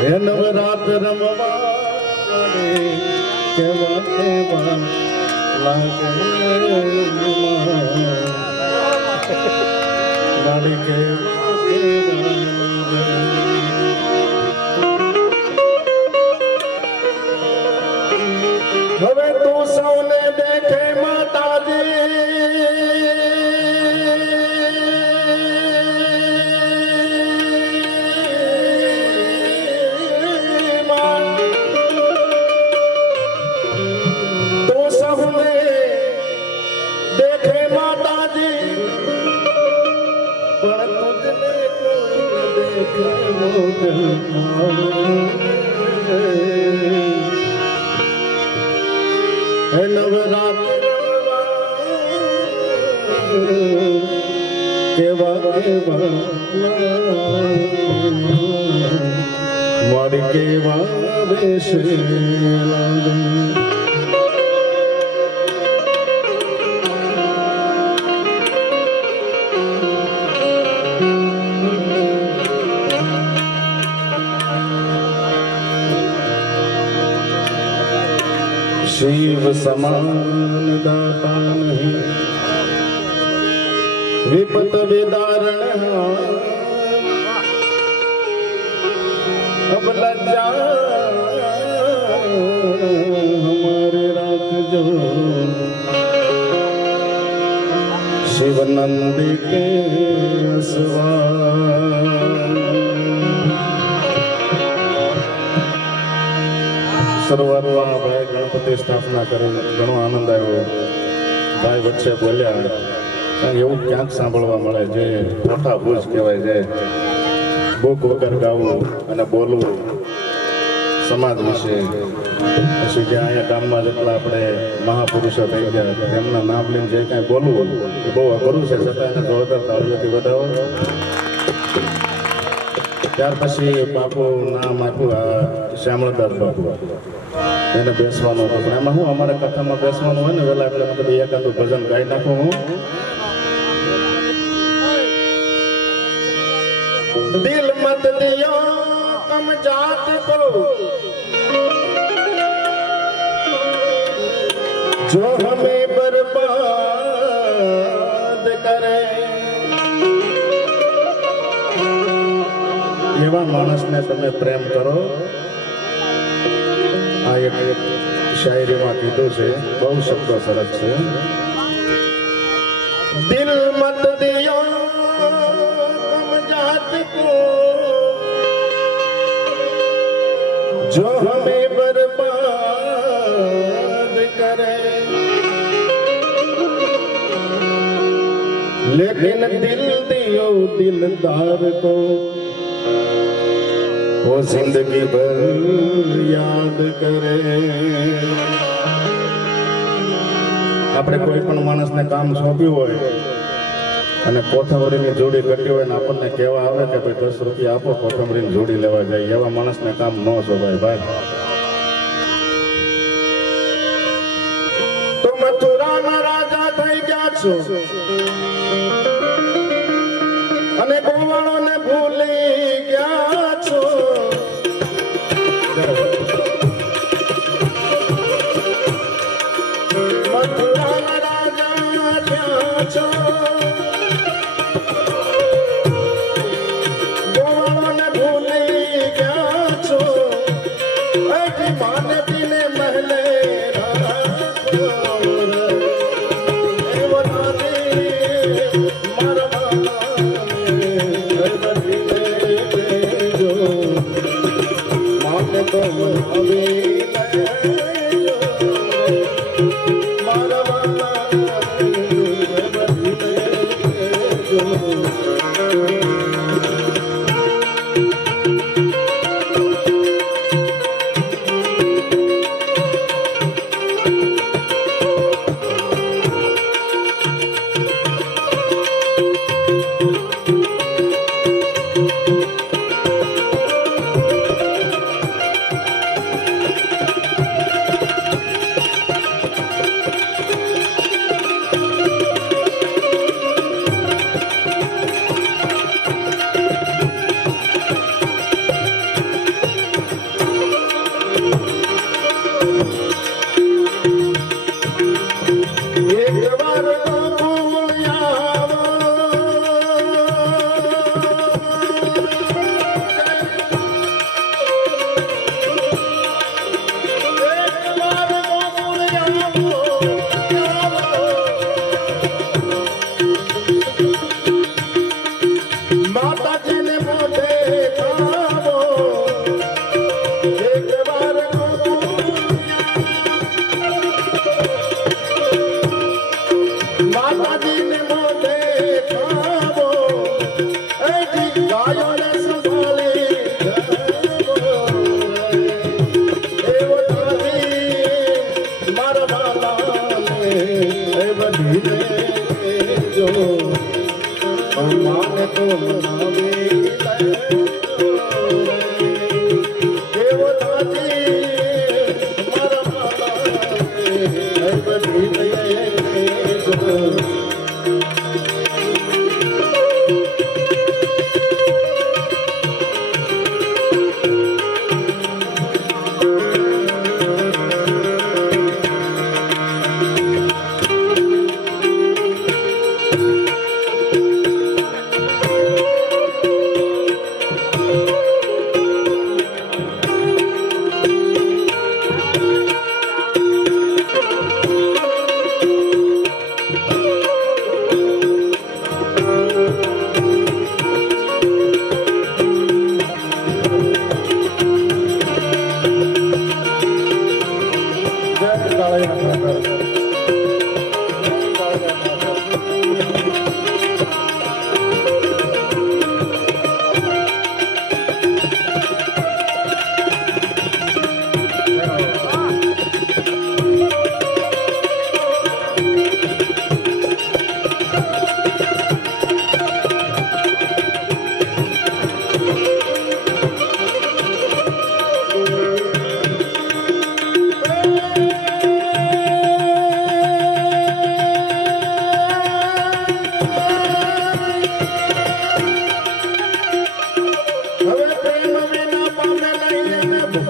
હે નવરાત રમવા કેવા કેવા લાગે લાડી કેવા કેવા હવે તું સૌને દેખે કેવા કેવા મારી કેવા વેશે લાગે शिव समान दाता नहीं विपत विदारण अब लज्जा हमारे राख जो शिव नंद के શરૂઆતમાં ભાઈ ગણપતિ સ્થાપના કરી ઘણો આનંદ આવ્યો. ભાઈ વચ્ચે બોલ્યા એવું ક્યાંક સાંભળવા મળે જે મોટા ભૂજ કહેવાય છે. બુક વગર ગાવું અને બોલવું સમાજ વિશે. પછી જે અહીંયા ગામમાં જેટલા આપણે મહાપુરુષો થઈ ગયા તેમના નામ લઈને જે કાંઈ બોલવું એ બહુ અઘરું છે, છતાં એને જોરદાર તાળીઓથી વધાવો. ત્યાર પછી બાપુ નામ આપ્યું શ્યામળદાસ બાપુ, એને બેસવાનું હતું. પણ એમાં હું અમારે કથામાં બેસવાનું હોય ને વહેલા એટલે મતલબ એકાદું ભજન ગાઈ નાખું હું. દિલ મત દિયો કમ જાત કો જો હમે બરબાદ કરે. એવા માણસને તમે પ્રેમ કરો. આ એક શાયરીમાં કીધું છે, બહુ શબ્દો સરસ છે. દિલ મત દિયો કમ જાત કો જો હમે બરબાદ કરે, लेकिन दिल दियो दिलदार को वो जिंदगी भर याद करे. આપણે કોઈ પણ માણસને કામ સોંપ્યું હોય અને કોથમરીની જોડી ઘટી હોય ને આપણને કહેવા આવે કે ભાઈ 10 રૂપિયા આપો કોથમરીની જોડી લેવા જાય, એવા માણસને કામ ન સોંપાય ભાઈ. તો મથુરાના રાજા થઈ ગયા છો અને ગોવાળોને ભૂલી ગયા છો. મથુરાના રાજા થયા છો, ગોવાળોને ભૂલી ગયા છો. અહીંથી માનવીને મહેલે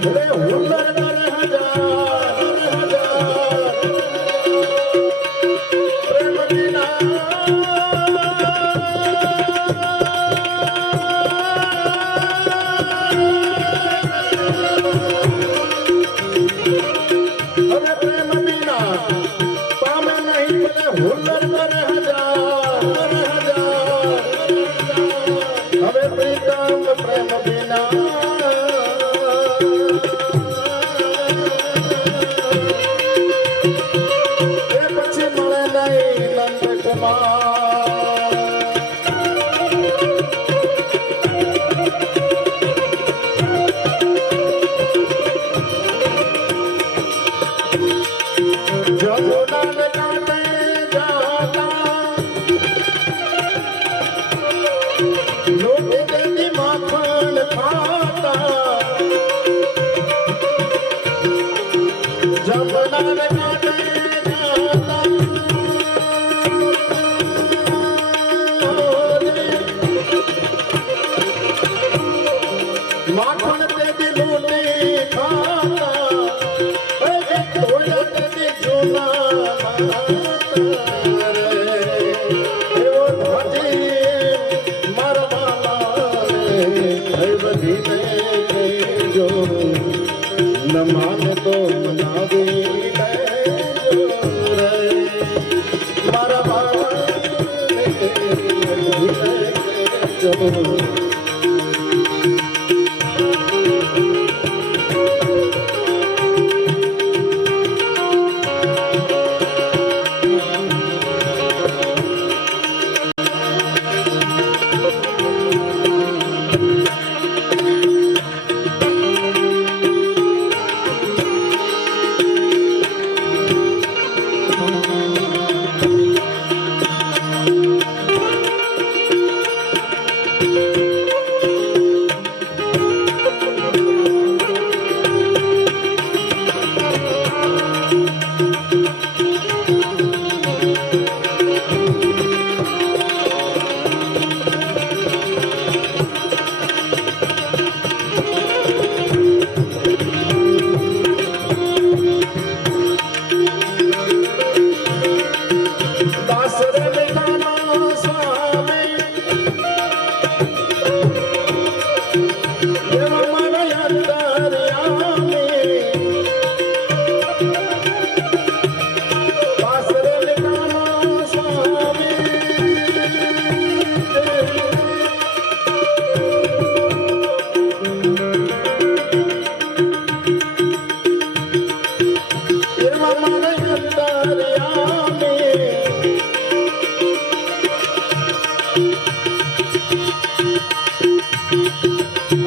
રે હુલ્લર કરે હજાર પ્રેમ વિના હવે પ્રેમ વિના પામે નહીં ભલે હુલ્લર કરે હજાર હવે પ્રીતમ પ્રેમ વિના એ પછી મળે નહીં નંદ કુમાર જમુનાને કાંઠે જાતા લોકો તેની માખણ ખાતા જમુનાને કાંઠે જાતા માખણ તેની લૂંટી ખાતા તોય તેની જૂના એવો ધજી મારા માલા બધીને જો ન માને તો મનાવી લેજો રે મારા માલા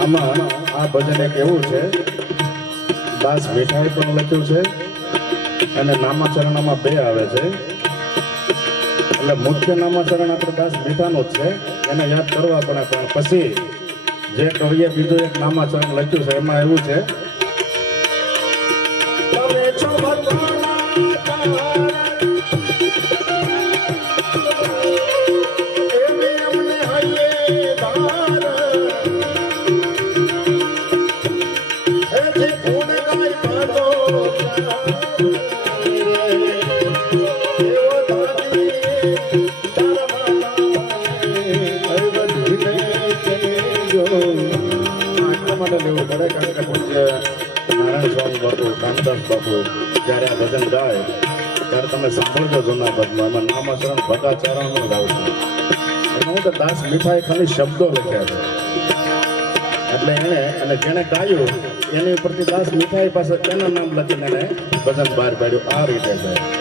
આમાં આ ભજન એક એવું છે દાસ મીઠાઈ પણ લખ્યું છે અને નામાચરણમાં બે આવે છે એટલે મુખ્ય નામાચરણ આપણે દાસ મીઠાનું જ છે એને યાદ કરવા પડે પણ પછી જે કવિએ બીજું એક નામાચરણ લખ્યું છે એમાં એવું છે નારાયણ સ્વામી બાપુ કાનદાસ બાપુ જ્યારે આ ભજન ગાય ત્યારે તમે સાંભળજો જૂના પદમાં એમાં નામાચરણ ભટ્ટાચાર્યનું ગાવ છું એમાં હું તો દાસ મીઠાઈ ખાલી શબ્દો લખ્યા છે એટલે એને અને જેણે ગાયું એની ઉપરથી દાસ મીઠાઈ પાસે તેના નામ લખીને એને ભજન બહાર પાડ્યું આ રીતે છે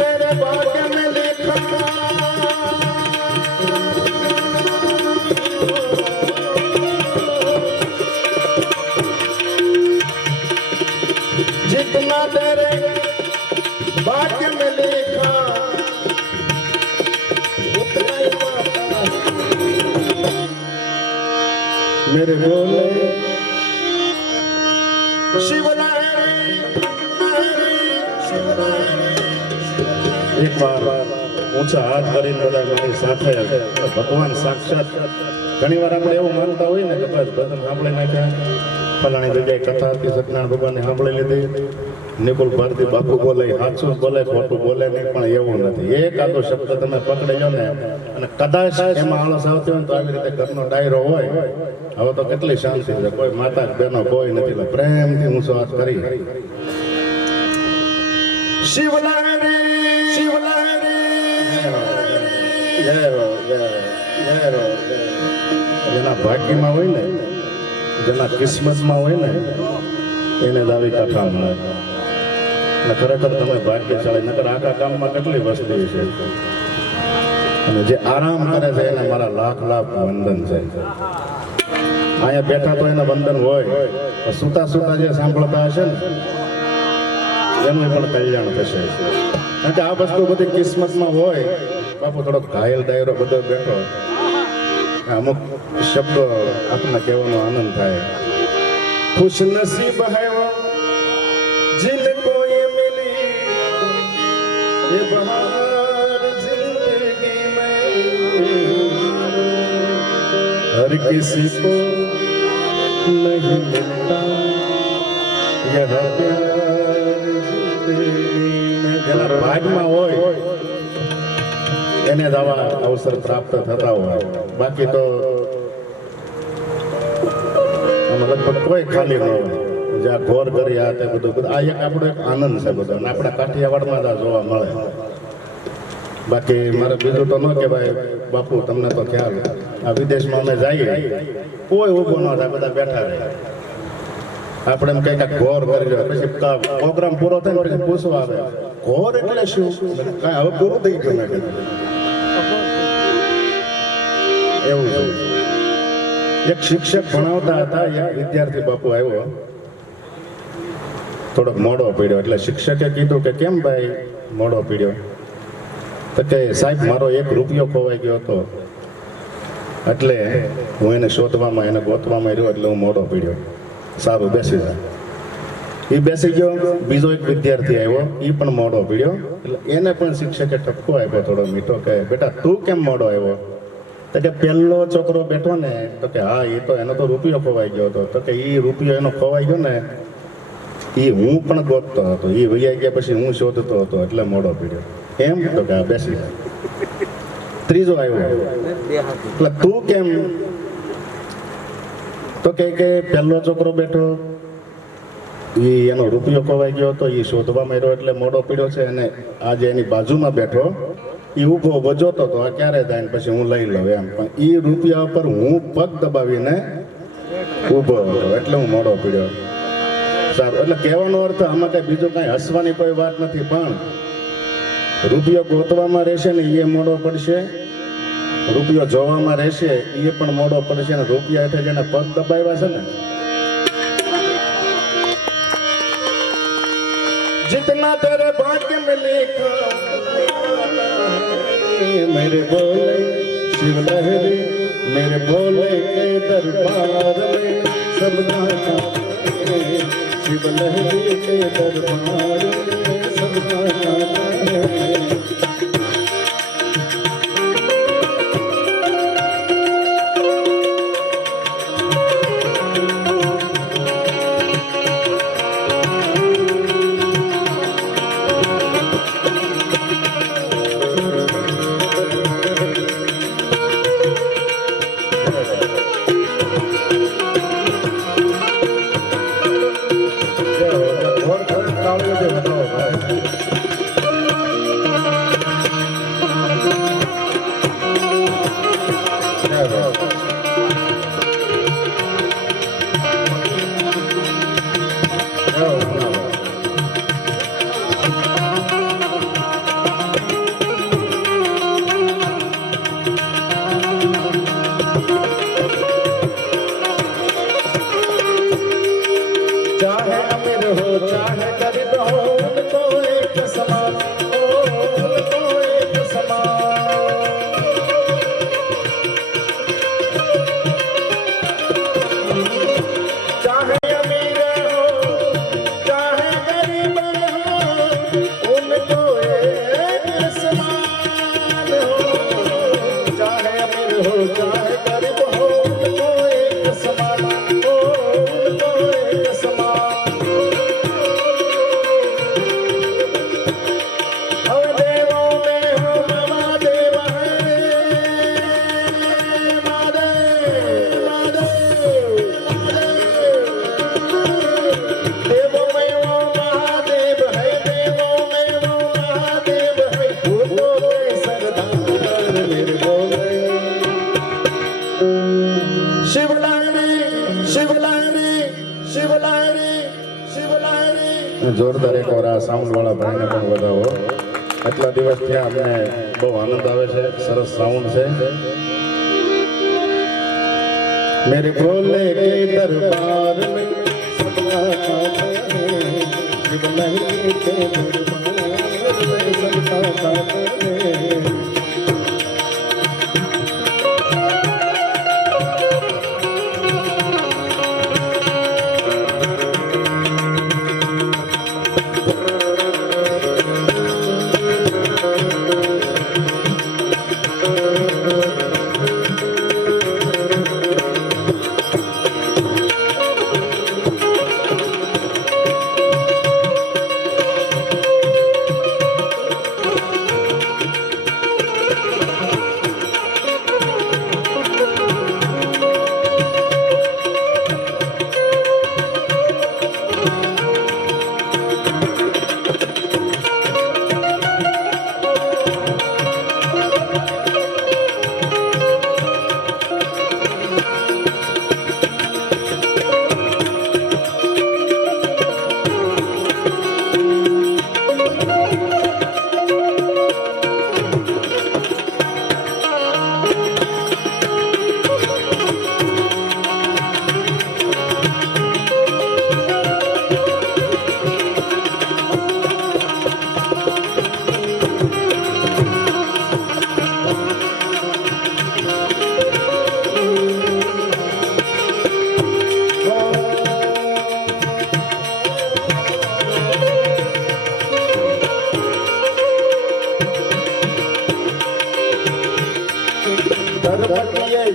तेरे भाग्य में लिखा जितना तेरे भाग्य में लिखा उतना ही पाता मेरे बोले एक बार ऊंचा हाथ કરીને બધા મારી સાથે ભગવાન સાક્ષાત ઘણી વાર આપણે એવું માનતા હોય ને કે બસ ભજન સાંભળી નાખ્યા ફલાણી જગ્યાએ કથા હતી સત્યનારાયણ ભગવાનને સાંભળી લીધી નિકુલ ભારતી બાપુ બોલે સાચું બોલે ખોટું બોલે નહીં પણ એવું નથી એક આદો શબ્દ તમે પકડી લો ને અને કદાચ એમાં આળસ આવતી હોય તો આવી રીતે ઘરનો ડાયરો હોય હવે તો કેટલી શાંતિ છે કોઈ માતા બહેનો કોઈ નથી એટલે પ્રેમથી ઊંચો હાથ કરી શિવલહરી જેના ભાગ્યમાં હોય ને જેના કિસ્મતમાં હોય ને એને જ આવી કથા મળે અને ખરેખર તમે ભાગ્યશાળી નકર આખા ગામમાં કેટલી વસ્તી છે અને જે આરામ કરે છે એને મારા લાખ લાખ વંદન છે અહીંયા બેઠા તો એને વંદન હોય સુતા સુતા જે સાંભળતા હશે ને એનું પણ કલ્યાણ થશે કારણ કે આ વસ્તુ બધી કિસ્મતમાં હોય બાપુ થોડોક ઘાયલ ડાયરો બધો બેઠો અમુક શબ્દો આપણને કહેવાનો આનંદ થાય ખુશ નસીબ હૈ વો जिनको ये मिली ये बहार जिंदगी में हर किसी को नहीं मिलता यह प्यार जिंदगी में જેના ભાગમાં હોય એને જ આવા અવસર પ્રાપ્ત થતા હોય બાકી તો લગભગ કોઈ ખાલી ન હોય જ્યાં ઘોર કરી આ તે બધું આ એક આપણો એક આનંદ છે બધો અને આપણા કાઠિયાવાડમાં જ જોવા મળે બાકી મારે બીજું તો ન કહેવાય બાપુ તમને તો ખ્યાલ આ વિદેશમાં અમે જઈએ કોઈ ઊભો ન થાય બધા બેઠા રહે આપણે એમ કંઈક ઘોર કરી રહ્યો પછી પ્રોગ્રામ પૂરો થાય ને પછી પૂછવા આવે ઘોર એટલે શું કાંઈ હવે પૂરું થઈ ગયું મેં એવું છે એક શિક્ષક ભણાવતા હતા એક વિદ્યાર્થી બાપુ આવ્યો થોડોક મોડો પીડ્યો એટલે શિક્ષકે કીધું કે કેમ ભાઈ મોડો પીડ્યો તો કે સાહેબ મારો 1 રૂપિયો ખોવાઈ ગયો હતો એટલે હું એને શોધવામાં એને ગોતવામાં રહ્યો એટલે હું મોડો પીડ્યો સારું બેસી જા એ બેસી ગયો બીજો એક વિદ્યાર્થી આવ્યો એ પણ મોડો પીડ્યો એટલે એને પણ શિક્ષકે ઠપકો આપ્યો થોડો મીઠો કે બેટા તું કેમ મોડો આવ્યો તો કે પહેલો છોકરો બેઠો ને તો કે હા એ તો એનો તો રૂપિયો ખોવાઈ ગયો હતો તો કે એ રૂપિયો એનો ખોવાઈ ગયો ને એ હું પણ ગોતતો હતો એ વૈયા ગયા પછી હું શોધતો હતો એટલે મોડો પીડ્યો એમ તો કે બેસી ત્રીજો આવ્યો એટલે તું કેમ તો કે પહેલો છોકરો બેઠો એ એનો રૂપિયો ખોવાઈ ગયો હતો એ શોધવા માંડ્યો એટલે મોડો પીડ્યો છે અને આજે એની બાજુમાં બેઠો એ ઊભો વજોતો હતો આ ક્યારે જાય ને પછી હું લઈ લઉં એમ પણ એ રૂપિયા ઉપર હું પગ દબાવીને ઊભો હતો એટલે હું મોડો પીડ્યો સારું એટલે કહેવાનો અર્થ આમાં કઈ બીજું કઈ હસવાની કોઈ વાત નથી પણ રૂપિયો ગોતવામાં રહેશે ને એ મોડો પડશે રૂપિયો જોવામાં રહેશે એ પણ મોડો પડશે ને રૂપિયા એટલે જેને પગ દબાવ્યા છે ને जितना तेरे भाग्य में लिखा मेरे बोले शिव लहरी मेरे बोले के दरबार में सब गाना शिव लहरी के दरबार में सब गाना જોરદાર એક વાર આ સાઉન્ડ વાળા ભાઈને પણ વધાવો. આટલા દિવસ થયા અમને બહુ આનંદ આવે છે, સરસ સાઉન્ડ છે. मेरे भोले के दरबार में सबका खाता है, शिव लहरी के दरबार में सबका खाता है.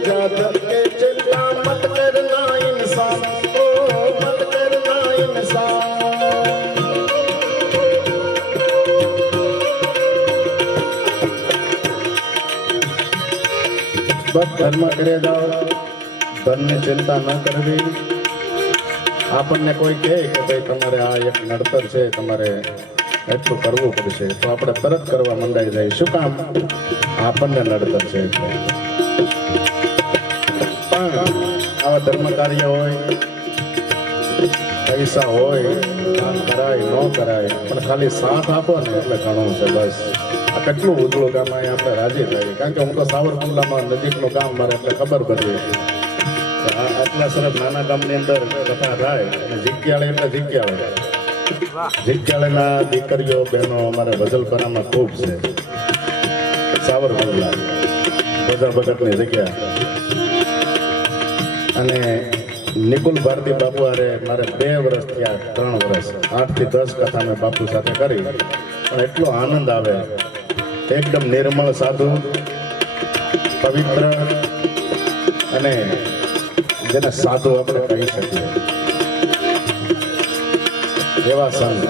जादव के चिल्ला मत करना इंसान, ओ मत करना इंसान. बस धर्म करे जाओ, धन ની ચિંતા ન કરવી. આપણને કોઈ કહે કે ભાઈ તમારે આ એક નડતર છે, તમારે એટલું કરવું પડશે, તો આપણે તરત કરવા મંડાઈ જાય. શું કામ? આપણને નડતર છે. આવા ધર્મ કાર્ય હોય, પૈસા હોય, કામ કરાય ન કરાય, પણ ખાલી સાથ આપો ને એટલે ઘણું છે. બસ આ કેટલું ઉજળું કામ અહીંયા આપણે રાજી થાય. કારણ કે હું તો સાવરકુંડલામાં નજીકનું કામ, મારે એટલે ખબર પડી. આટલા સરસ નાના ગામની અંદર કથા થાય અને જીગ્યાળે એટલે જીગ્યાળે, જીગ્યાળેના દીકરીઓ બહેનો અમારે ભજલપરામાં ખૂબ છે. સાવરકુંડલા બધા ભગતની જગ્યા. અને નિકુલ ભારતી બાપુ અરે મારે 2 વર્ષ થયા, 3 વર્ષ, 8 થી 10 કથા મેં બાપુ સાથે કરી. પણ એટલો આનંદ આવે, એકદમ નિર્મળ, સાધુ, પવિત્ર અને જેને સાધુ આપણે કહી શકીએ એવા સંત.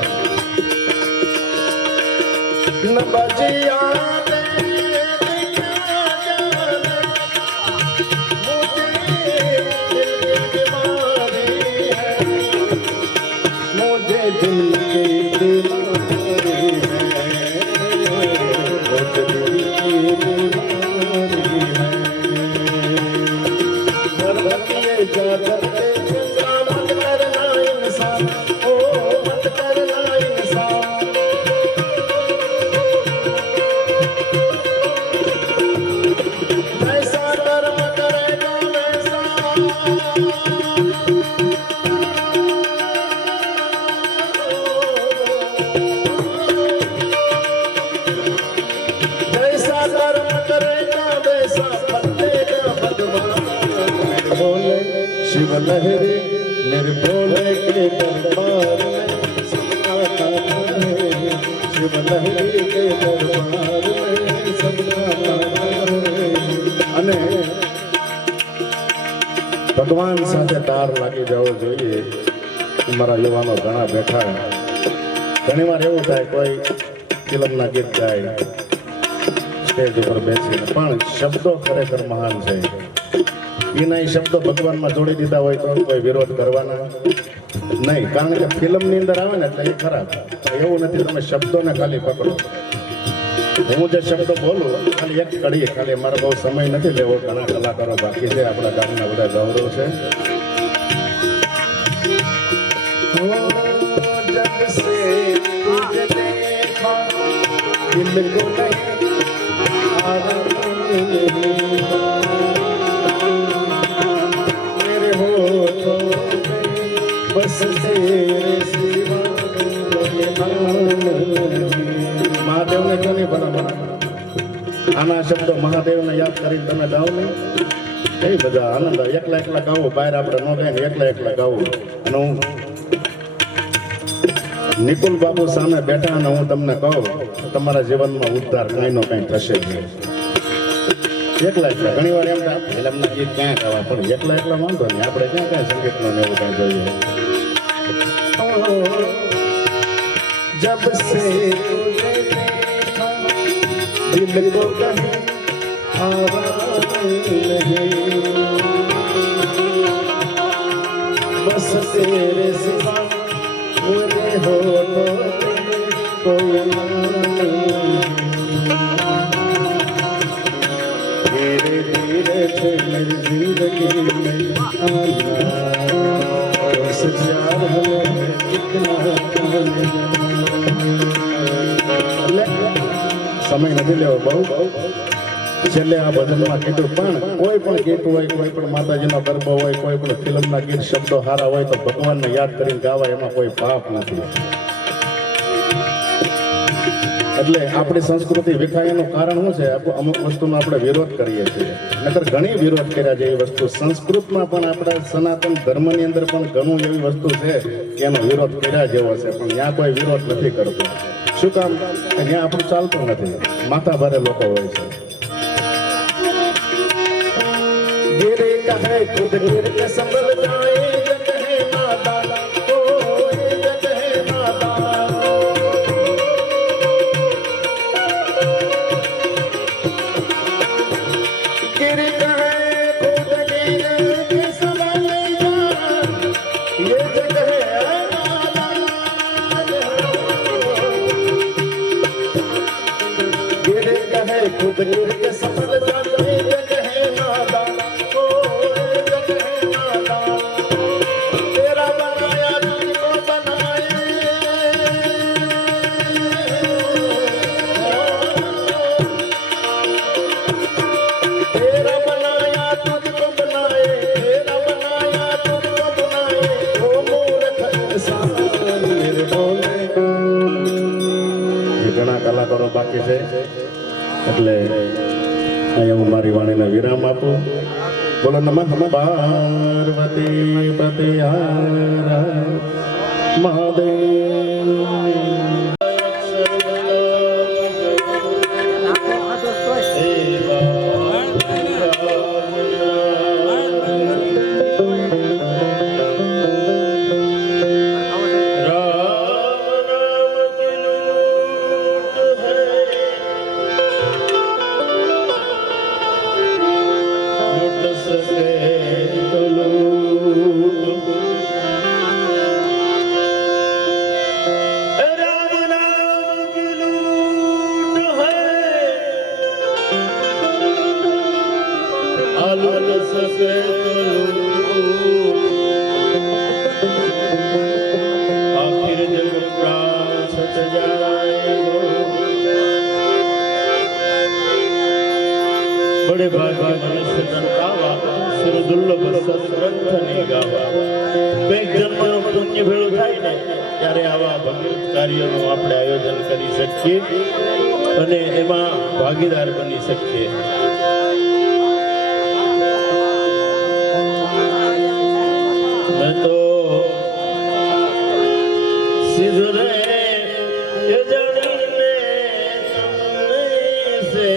शिव लहरी मेरे भोले के दरबार में सबका खाता है, शिव लहरी के दरबार में सबका खाता है. અને ભગવાન સાથે તાર લાગી જવો જોઈએ. મારા યુવાનો ઘણા બેઠા, ઘણી વાર એવું થાય કોઈ ફિલ્મના ગીત ગાય સ્ટેજ ઉપર બેસીને, પણ શબ્દો ખરેખર મહાન છે. એના એ શબ્દો ભગવાનમાં જોડી દીધા હોય તો કોઈ વિરોધ કરવાના નહીં. કારણ કે ફિલ્મની અંદર આવે ને એટલે એ ખરાબ. એવું નથી, તમે શબ્દોને ખાલી પકડો. હું જે શબ્દો બોલું ખાલી એક કડીએ, ખાલી મારો બહુ સમય નથી લેવો, ઘણા કલાકારો બાકી છે, આપણા ગામના બધા ગૌરવ છે. જગ સે दिल को नहीं आराम नहीं, मेरे होठों में बस तेरे सिवा कोई नाम नहीं। महादेव ने क्यों नहीं बना आना शब्दो महादेव ने याद કરી તમે ગાઓ ને એ બધા આનંદ એકલા એકલા ગાવો બહાર આપણે ન ગાય ને એકલા એકલા ગાવો અને હું નિકુલ બાબુ સામે બેઠા અને હું તમને કહું તમારા જીવનમાં ઉદ્ધાર કંઈ નો કંઈ થશે જ એકલા એકલા ઘણી વાર એમ ફિલ્મના ગીત ક્યાં ગાવા પણ એકલા એકલા વાંધો નહીં આપણે ક્યાં કાંઈ સંગીતનો ને એવું કાંઈ જોઈએ જબ સે दिल को कहीं आराम नहीं, बस तेरे सिवा मेरे होठों पे कोई नाम नहीं। धीरे धीरे से मेरी जिंदगी में आना उस प्यार हमें कितना સમય નથી લેવો બહુ છેલ્લે આ ભજનમાં કીધું પણ કોઈ પણ ગીત હોય કોઈ પણ માતાજીનો ગરબો હોય કોઈ પણ ફિલ્મના ગીત શબ્દો સારા હોય તો ભગવાનને યાદ કરીને ગાવા એમાં કોઈ પાપ નથી એટલે આપણી સંસ્કૃતિ વિખાયાનું કારણ શું છે અમુક વસ્તુનો આપણે વિરોધ કરીએ છીએ નકર ઘણી વિરોધ કર્યા છે એ વસ્તુ સંસ્કૃતમાં પણ આપણા સનાતન ધર્મની અંદર પણ ઘણું એવી વસ્તુ છે કે એનો વિરોધ કર્યા જેવો છે પણ ત્યાં કોઈ વિરોધ નથી કરતો શું કામ ત્યાં આપણું ચાલતું નથી માથા ભારે લોકો હોય છે गिरे कहे खुद गिर के संभल जाए जग है नादान ओ जग है नादान गिर कहे खुद गिर के संभल जाए ये जग है नादान गिर कहे खुद गिर के संभल जाए जग है नादान કલાકારો બાકી છે એટલે અહીંયા હું મારી વાણીને વિરામ આપું બોલો નમઃ પાર્વતી પતિ મહાદેવ बड़े भाग्य मनुष्य तन गावा सुर दुर्लभ सत्संग ने गावा કઈક જન્મનો પુણ્ય ભેળું થાય ને ત્યારે આવા ભગવત કાર્યનું આપણે આયોજન કરી શકીએ અને એમાં ભાગીદાર બની શકીએ मैं तो सिधरे ये जड़ने से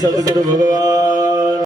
સદગુરુ ભગવાન